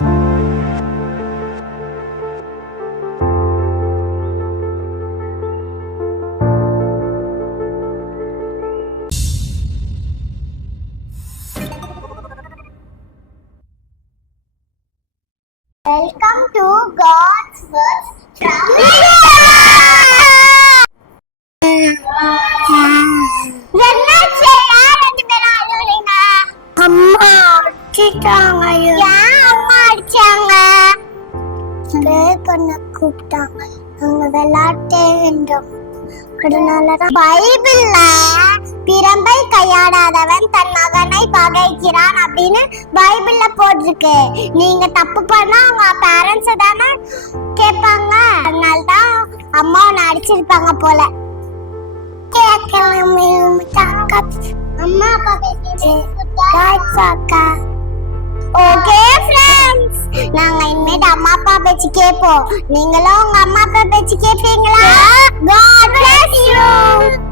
Welcome to God's words from அம்மா அடிச்சிட்டாங்க. ஏன் அம்மா அடிச்சாங்க? ப்ரே பண்ண கூப்பிட்டாங்க. அவங்க விளையாட்டே வேண்டும். அதனாலதான் பைபிள்ல பிரம்பை கையாடாதவன் தன் மகனை பகைக்கிறான் அப்படின்னு பைபிள்ல போட்டிருக்கு. நீங்க தப்பு பண்ணா உங்க பேரண்ட்ஸ் தானே கேட்பாங்க. அதனாலதான் அம்மா உன்னை அடிச்சிருப்பாங்க போல. அம்மா அப்பா ஓகே ஃப்ரெண்ட்ஸ், நாங்க இனிமேட்டு அம்மா அப்பா பேச்சு கேட்போம். நீங்களும் உங்க அம்மா அப்பா பேச்சு கேட்பீங்களா? God bless you.